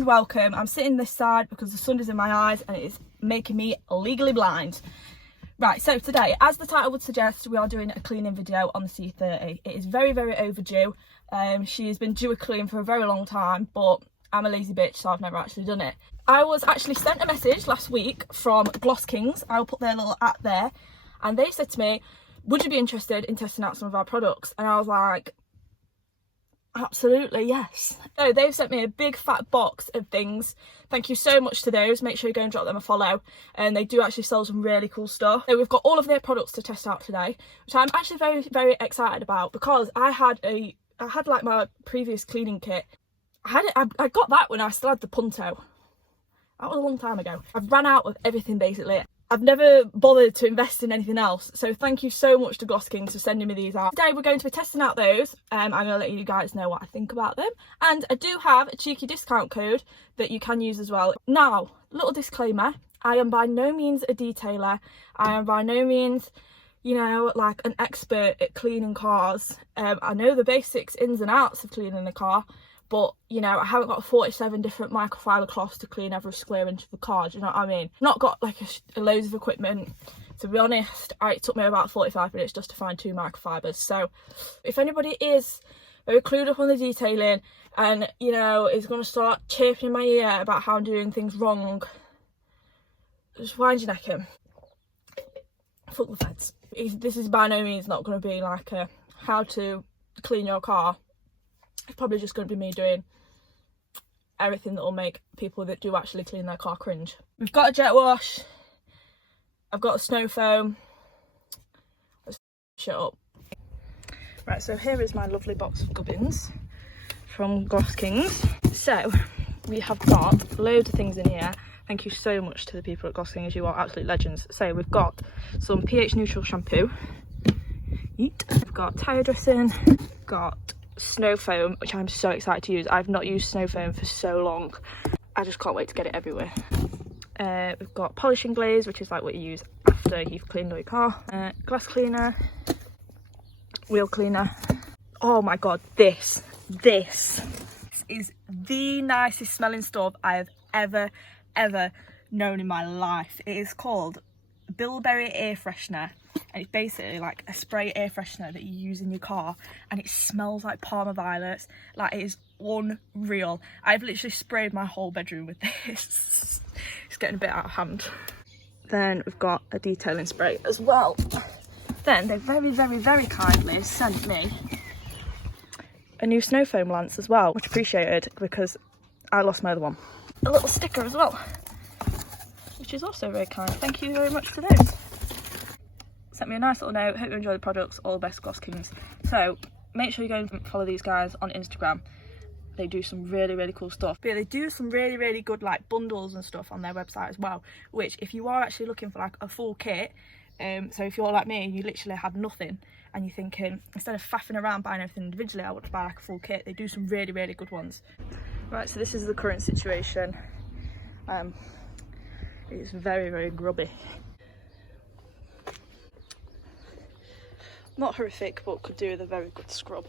and welcome. I'm sitting this side because the sun is in my eyes and it is making me legally blind. Right, so today, as the title would suggest, we are doing a cleaning video on the C30. It is very, very overdue. She has been due a clean for a very long time, but I'm a lazy bitch, so I've never actually done it. I was actually sent a message last week from Gloss Kings. I'll put their little at there. And they said to me, would you be interested in testing out some of our products? And I was like, absolutely, yes. So they've sent me a big fat box of things. Thank you so much to those. Make sure you go and drop them a follow. And they do actually sell some really cool stuff. So we've got all of their products to test out today, which I'm actually very, very excited about, because I had like my previous cleaning kit. I got that when I still had the Punto. That was a long time ago. I've ran out of everything basically. I've never bothered to invest in anything else, so thank you so much to Gloss Kings for sending me these out. Today we're going to be testing out those. I'm going to let you guys know what I think about them, and I do have a cheeky discount code that you can use as well. Now, little disclaimer, I am by no means a detailer. I am by no means, you know, like an expert at cleaning cars. I know the basics, ins and outs of cleaning a car, but, you know, I haven't got 47 different microfiber cloths to clean every square inch of the car, do you know what I mean? Not got like a loads of equipment. To be honest, it took me about 45 minutes just to find 2 microfibers. So if anybody is very clued up on the detailing and, you know, is going to start chirping in my ear about how I'm doing things wrong, just wind your neck in. Fuck the feds. This is by no means not going to be like a how to clean your car. It's probably just going to be me doing everything that will make people that do actually clean their car cringe. We've got a jet wash. I've got a snow foam. Let's shut up. Right, so here is my lovely box of gubbins from Gloss Kings. So we have got loads of things in here. Thank you so much to the people at Gloss Kings. You are absolute legends. So we've got some pH neutral shampoo. Eat. We've got tyre dressing. We've got snow foam, which I'm so excited to use. I've not used snow foam for so long. I just can't wait to get it everywhere. We've got polishing glaze, which is like what you use after you've cleaned all your car. Glass cleaner, wheel cleaner. Oh my god, this is the nicest smelling stuff I have ever known in my life. It is called Bilberry Air Freshener, and it's basically like a spray air freshener that you use in your car, and it smells like Parma violets. Like, it is unreal. I've literally sprayed my whole bedroom with this. It's getting a bit out of hand. Then we've got a detailing spray as well. Then they very, very, very kindly sent me a new snow foam lance as well, much appreciated, because I lost my other one. A little sticker as well, which is also very kind. Thank you very much to those. Sent me a nice little note. Hope you enjoy the products. All the best, Gloss Kings. So make sure you go and follow these guys on Instagram. They do some really, really cool stuff. But they do some really, really good like bundles and stuff on their website as well, which if you are actually looking for like a full kit, so if you're like me and you literally had nothing and you're thinking, instead of faffing around buying everything individually, I want to buy like a full kit, they do some really, really good ones. Right, so this is the current situation. It's very, very grubby. Not horrific, but could do with a very good scrub.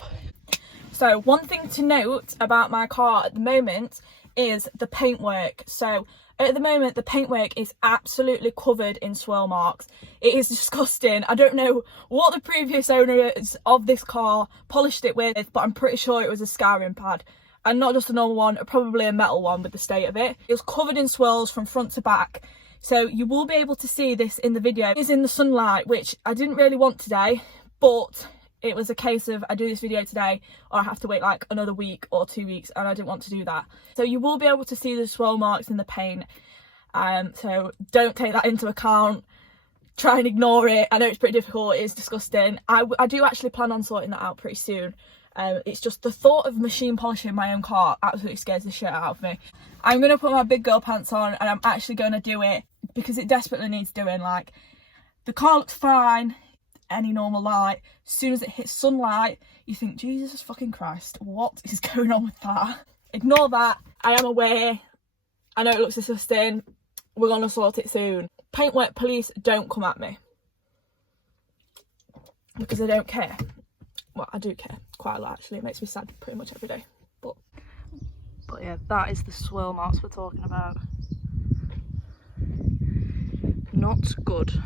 So one thing to note about my car at the moment is the paintwork. So at the moment, the paintwork is absolutely covered in swirl marks. It is disgusting. I don't know what the previous owners of this car polished it with, but I'm pretty sure it was a scouring pad. And not just a normal one, probably a metal one with the state of it. It was covered in swirls from front to back. So you will be able to see this in the video. It is in the sunlight, which I didn't really want today, but it was a case of I do this video today or I have to wait like another week or 2 weeks, and I didn't want to do that. So you will be able to see the swirl marks in the paint. So don't take that into account. Try and ignore it. I know it's pretty difficult. It is disgusting. I do actually plan on sorting that out pretty soon. It's just the thought of machine polishing my own car absolutely scares the shit out of me. I'm going to put my big girl pants on and I'm actually going to do it because it desperately needs doing. Like, the car looks fine, any normal light. As soon as it hits sunlight, you think, Jesus fucking Christ, what is going on with that? Ignore that. I am aware. I know it looks disgusting. We're going to sort it soon. Paintwork police, don't come at me. Because I don't care. Well, I do care quite a lot actually. It makes me sad pretty much every day. But But yeah, that is the swirl marks we're talking about. Not good.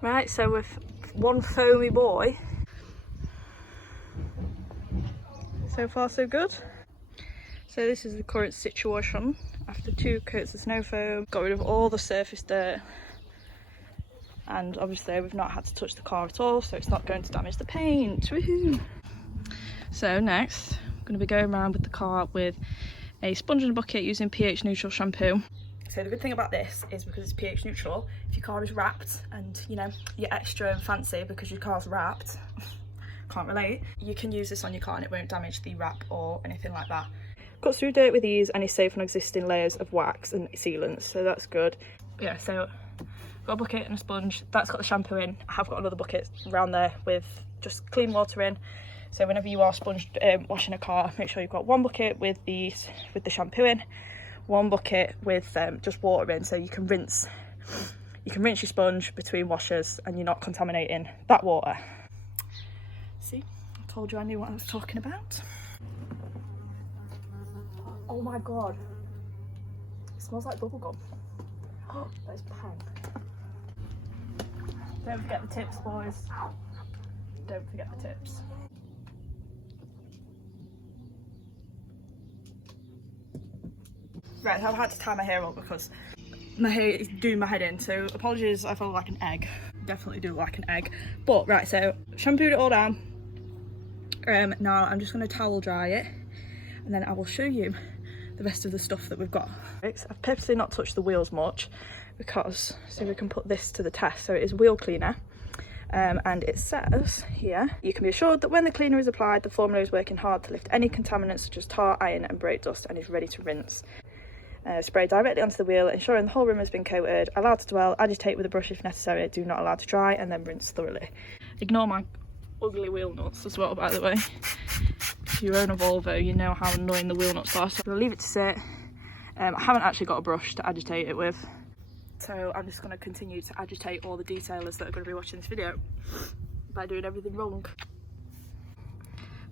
Right, so with one foamy boy, so far so good. So this is the current situation. After 2 coats of snow foam, got rid of all the surface dirt, and obviously we've not had to touch the car at all, so it's not going to damage the paint. Woohoo! So next, I'm going to be going around with the car with a sponge and a bucket using pH neutral shampoo. So the good thing about this is because it's pH neutral, if your car is wrapped and you know you're extra and fancy because your car's wrapped, can't relate, you can use this on your car and it won't damage the wrap or anything like that. Cuts through dirt with ease and is safe on existing layers of wax and sealants, so that's good. Yeah, so got a bucket and a sponge, that's got the shampoo in. I have got another bucket around there with just clean water in. So whenever you are washing a car, make sure you've got one bucket with the shampoo in, one bucket with just water in, so you can rinse your sponge between washes and you're not contaminating that water. See, I told you I knew what I was talking about. Oh my god, it smells like bubblegum. Oh, that is pang. Don't forget the tips, boys. Don't forget the tips. Right, I've had to tie my hair up because my hair is doing my head in, so apologies if I look like an egg. Definitely do look like an egg. But right, so shampooed it all down. Now I'm just going to towel dry it and then I will show you the rest of the stuff that we've got. I've purposely not touched the wheels much because, so we can put this to the test. So it is wheel cleaner. And it says here, you can be assured that when the cleaner is applied, the formula is working hard to lift any contaminants such as tar, iron and brake dust and is ready to rinse. Spray directly onto the wheel, ensuring the whole rim has been coated. Allowed to dwell, agitate with a brush if necessary, do not allow to dry, and then rinse thoroughly. Ignore my ugly wheel nuts as well, by the way. If you own a Volvo, you know how annoying the wheel nuts are. So I'm going to leave it to sit. I haven't actually got a brush to agitate it with. So I'm just going to continue to agitate all the detailers that are going to be watching this video by doing everything wrong.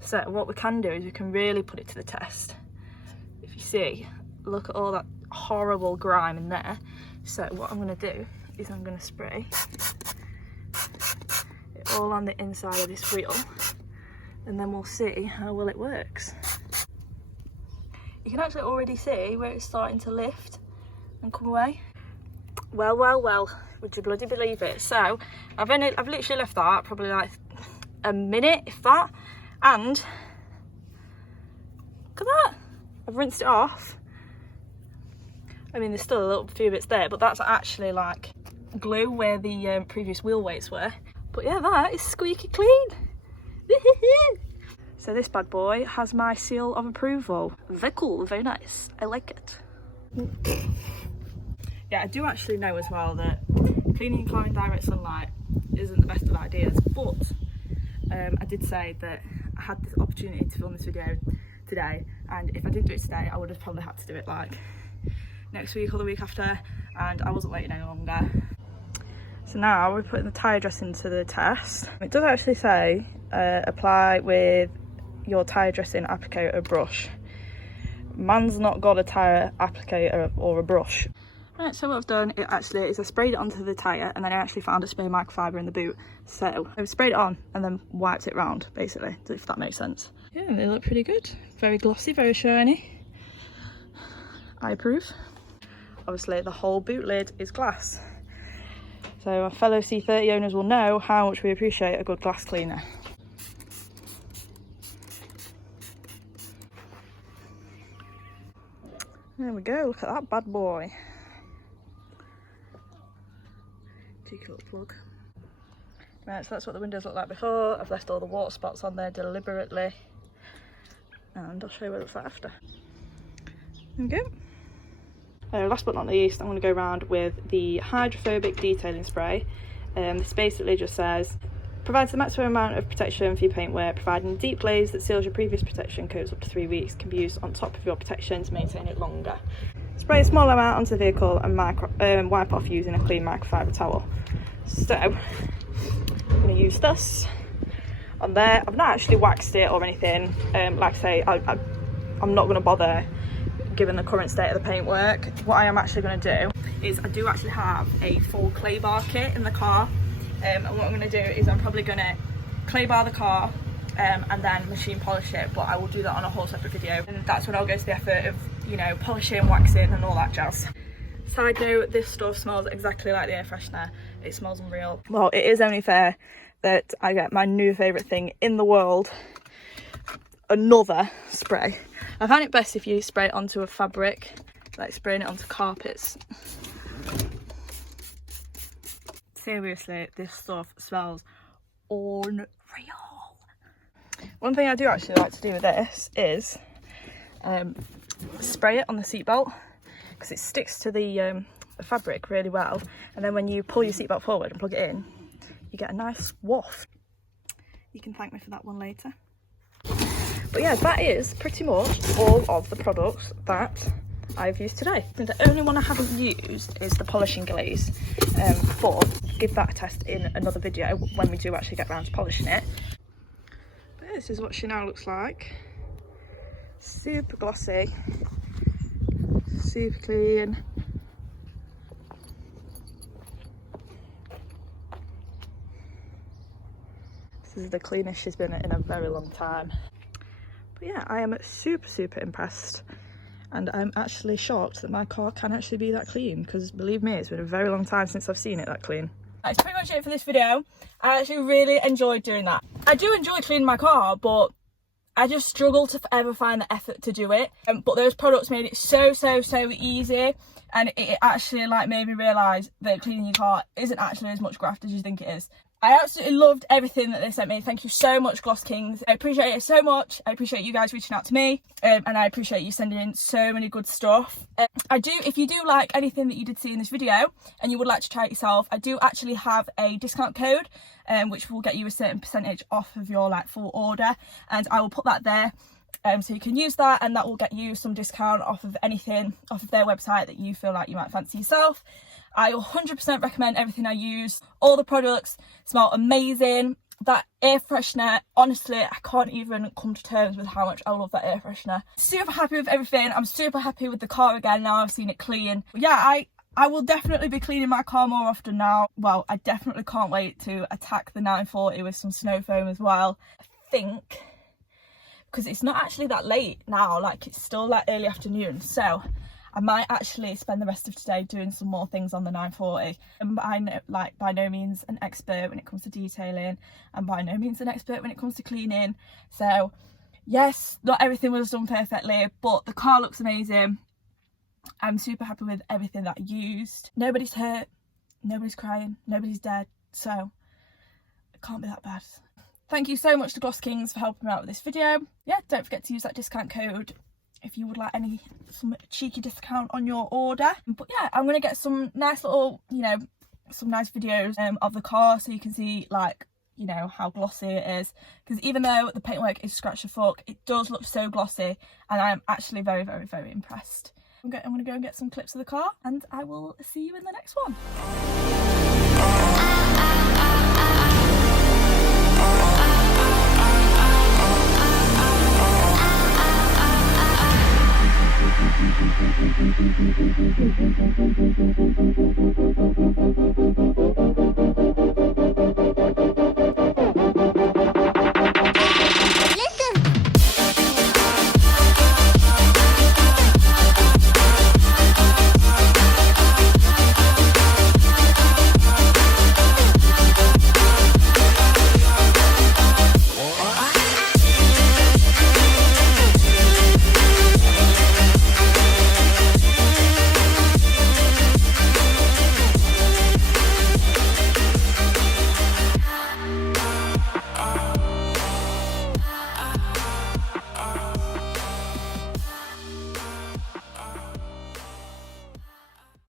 So what we can do is we can really put it to the test. If you see, look at all that horrible grime in there. So what I'm going to do is I'm going to spray it all on the inside of this wheel and then we'll see how well it works. You can actually already see where it's starting to lift and come away. Well, well, well, would you bloody believe it? So I've literally left that probably like a minute, if that, and look at that, I've rinsed it off. I mean, there's still a little few bits there, but that's actually like glue where the previous wheel weights were. But yeah, that is squeaky clean. So this bad boy has my seal of approval. Very cool, very nice. I like it. Yeah, I do actually know as well that cleaning your car in direct sunlight isn't the best of ideas, but I did say that I had this opportunity to film this video today and if I didn't do it today I would have probably had to do it like next week or the week after, and I wasn't waiting any longer. So now we're putting the tyre dressing to the test. It does actually say apply with your tyre dressing applicator brush. Man's not got a tyre applicator or a brush. Right, so what I've done is I sprayed it onto the tyre, and then I actually found a spray microfiber in the boot. So I've sprayed it on and then wiped it round, basically, if that makes sense. Yeah, they look pretty good. Very glossy, very shiny. I approve. Obviously the whole boot lid is glass. So our fellow C30 owners will know how much we appreciate a good glass cleaner. There we go, look at that bad boy. Cheeky little plug. Right, so that's what the windows look like before. I've left all the water spots on there deliberately. And I'll show you what it looks like after. There we go. Last but not least, I'm going to go around with the hydrophobic detailing spray. This basically just says, provides the maximum amount of protection for your paintwork, providing a deep glaze that seals your previous protection coats up to 3 weeks, can be used on top of your protection to maintain it longer. Spray a small amount onto the vehicle and wipe off using a clean microfiber towel. So, I'm going to use this on there. I've not actually waxed it or anything. Like I say, I'm not going to bother given the current state of the paintwork. What I am actually going to do is I do actually have a full clay bar kit in the car. And what I'm going to do is I'm probably going to clay bar the car and then machine polish it, but I will do that on a whole separate video, and that's when I'll go to the effort of, you know, polishing, waxing and all that jazz. Side note, this stuff smells exactly like the air freshener. It smells unreal. Well, it is only fair that I get my new favourite thing in the world, another spray. I find it best if you spray it onto a fabric, like spraying it onto carpets. Seriously, this stuff smells unreal. One thing I do actually like to do with this is spray it on the seatbelt, because it sticks to the fabric really well, and then when you pull your seatbelt forward and plug it in, you get a nice waft. You can thank me for that one later. But yeah, that is pretty much all of the products that I've used today. The only one I haven't used is the polishing glaze, but give that a test in another video when we do actually get around to polishing it. But this is what she now looks like. Super glossy, super clean. This is the cleanest she's been in a very long time. But yeah, I am super impressed, and I'm actually shocked that my car can actually be that clean, because believe me, it's been a very long time since I've seen it that clean. That's pretty much it for this video. I actually really enjoyed doing that. I do enjoy cleaning my car, but I just struggle to ever find the effort to do it. But those products made it so easy, and it actually like made me realise that cleaning your car isn't actually as much graft as you think it is. I absolutely loved everything that they sent me. Thank you so much, Gloss Kings. I appreciate it so much. I appreciate you guys reaching out to me, and I appreciate you sending in so many good stuff. If you do like anything that you did see in this video and you would like to try it yourself, I do actually have a discount code which will get you a certain percentage off of your like full order, and I will put that there. So you can use that, and that will get you some discount off of anything off of their website that you feel like you might fancy yourself. I 100% recommend everything I use. All the products smell amazing. That air freshener, honestly, I can't even come to terms with how much I love that air freshener. Super happy with everything. I'm super happy with the car again now I've seen it clean. But yeah, I will definitely be cleaning my car more often now. Well, I definitely can't wait to attack the 940 with some snow foam as well. I think, because it's not actually that late now, like it's still like early afternoon, so I might actually spend the rest of today doing some more things on the 940. And I'm like by no means an expert when it comes to detailing, and by no means an expert when it comes to cleaning. So yes, not everything was done perfectly, but the car looks amazing. I'm super happy with everything that I used. Nobody's hurt, nobody's crying, nobody's dead, so it can't be that bad. Thank you so much to Gloss Kings for helping me out with this video. Yeah, don't forget to use that discount code if you would like some cheeky discount on your order. But yeah, I'm gonna get some nice little, you know, some nice videos of the car, so you can see like you know, how glossy it is, because even though the paintwork is scratch the fuck, it does look so glossy, and I am actually very, very, very impressed. I'm going to go and get some clips of the car, and I will see you in the next one.